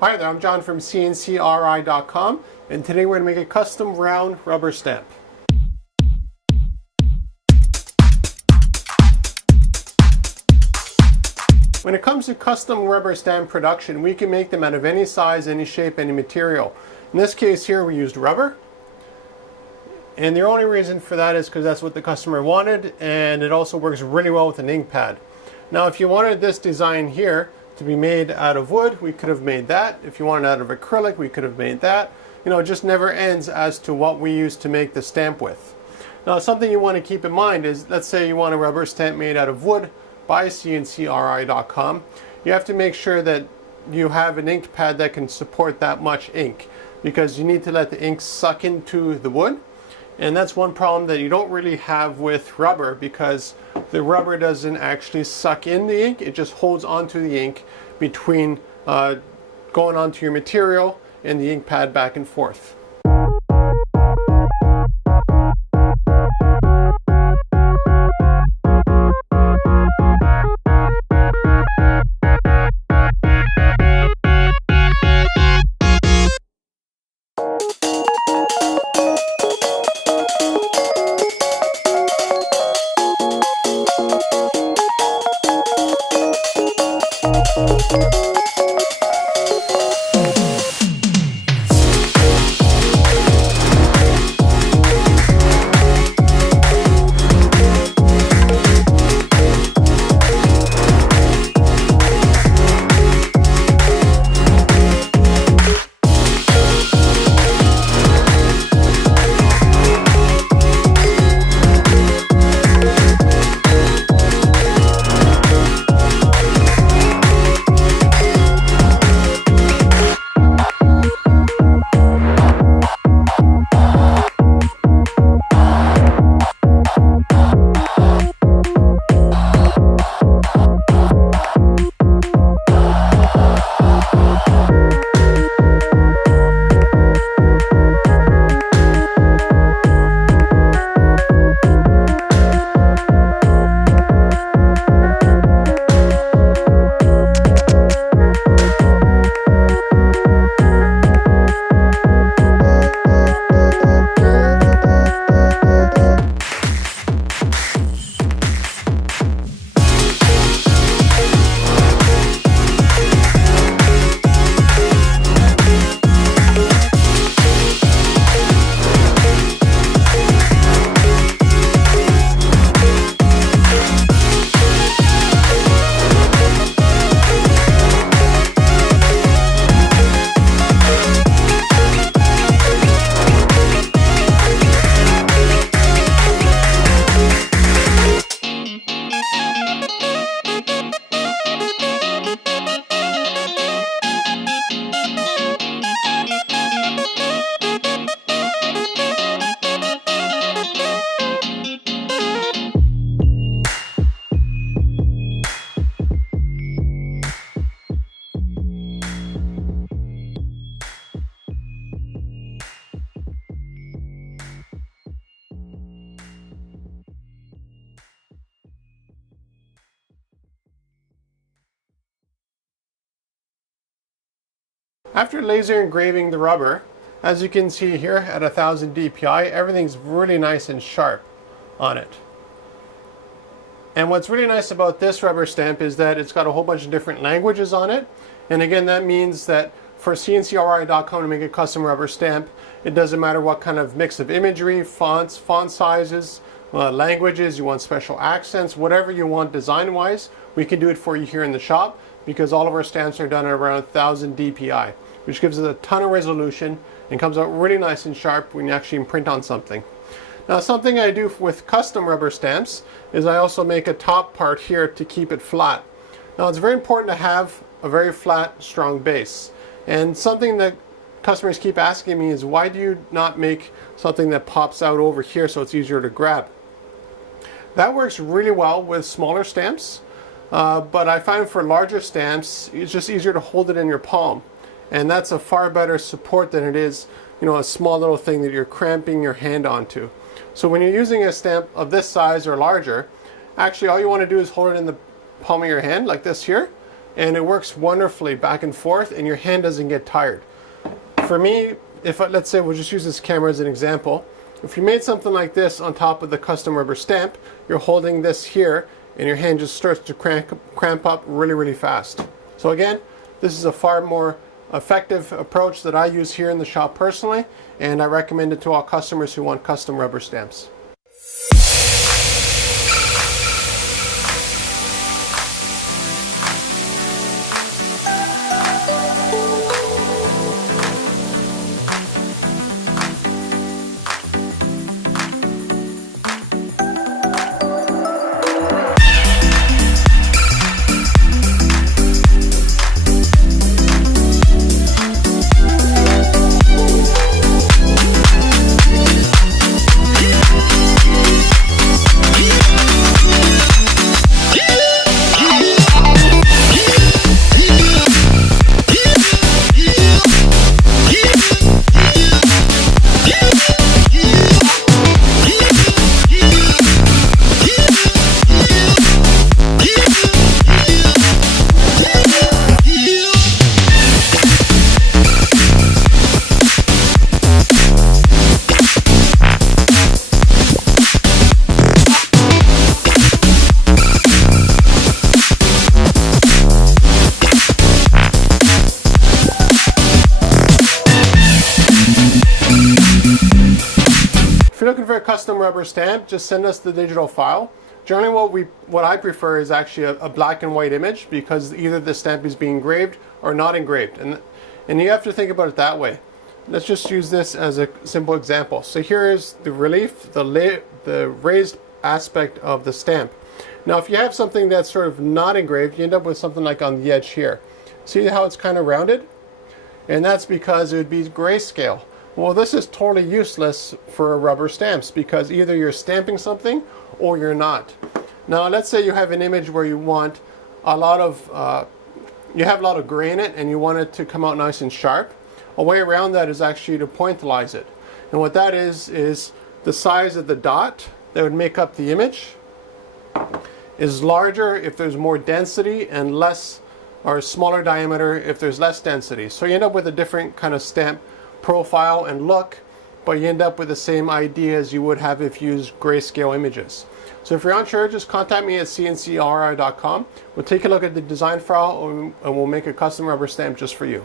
Hi there, I'm John from CNCKing.com, and today we're going to make a custom round rubber stamp. When it comes to custom rubber stamp production, we can make them out of any size, any shape, any material. In this case here, we used rubber. And the only reason for that is because that's what the customer wanted, and it also works really well with an ink pad. Now, if you wanted this design here to be made out of wood, we could have made that. If you wanted it out of acrylic, we could have made that. You know, it just never ends as to what we use to make the stamp with. Now, something you want to keep in mind is, let's say you want a rubber stamp made out of wood by CNCKing.com. You have to make sure that you have an ink pad that can support that much ink, because you need to let the ink suck into the wood. And that's one problem that you don't really have with rubber, because the rubber doesn't actually suck in the ink, it just holds onto the ink between going onto your material and the ink pad back and forth. After laser engraving the rubber, as you can see here at 1000 dpi, everything's really nice and sharp on it. And what's really nice about this rubber stamp is that it's got a whole bunch of different languages on it. And again, that means that for CNCKing.com to make a custom rubber stamp, it doesn't matter what kind of mix of imagery, fonts, font sizes, languages, you want special accents, whatever you want design-wise, we can do it for you here in the shop, because all of our stamps are done at around 1000 dpi, which gives us a ton of resolution and comes out really nice and sharp when you actually print on something. Now, something I do with custom rubber stamps is I also make a top part here to keep it flat. Now, it's very important to have a very flat, strong base. And something that customers keep asking me is, why do you not make something that pops out over here so it's easier to grab? That works really well with smaller stamps. But I find for larger stamps, it's just easier to hold it in your palm. And that's a far better support than it is, you know, a small little thing that you're cramping your hand onto. So when you're using a stamp of this size or larger, actually all you want to do is hold it in the palm of your hand like this here, and it works wonderfully back and forth, and your hand doesn't get tired. For me, let's say we'll just use this camera as an example. If you made something like this on top of the custom rubber stamp, you're holding this here and your hand just starts to cramp up really fast. So again, this is a far more effective approach that I use here in the shop personally, and I recommend it to all customers who want custom rubber stamps. If you're looking for a custom rubber stamp, just send us the digital file. Generally what I prefer is actually a black and white image, because either the stamp is being engraved or not engraved. And you have to think about it that way. Let's just use this as a simple example. So here is the relief, the raised aspect of the stamp. Now if you have something that's sort of not engraved, you end up with something like on the edge here. See how it's kind of rounded? And that's because it would be grayscale. Well, this is totally useless for rubber stamps, because either you're stamping something or you're not. Now let's say you have an image where you want a lot of you have a lot of gray in it and you want it to come out nice and sharp. A way around that is actually to pointillize it. And what that is the size of the dot that would make up the image is larger if there's more density, and less or smaller diameter if there's less density. So you end up with a different kind of stamp profile and look, but you end up with the same idea as you would have if you used grayscale images. So if you're unsure, just contact me at CNCKing.com. We'll take a look at the design file and we'll make a custom rubber stamp just for you.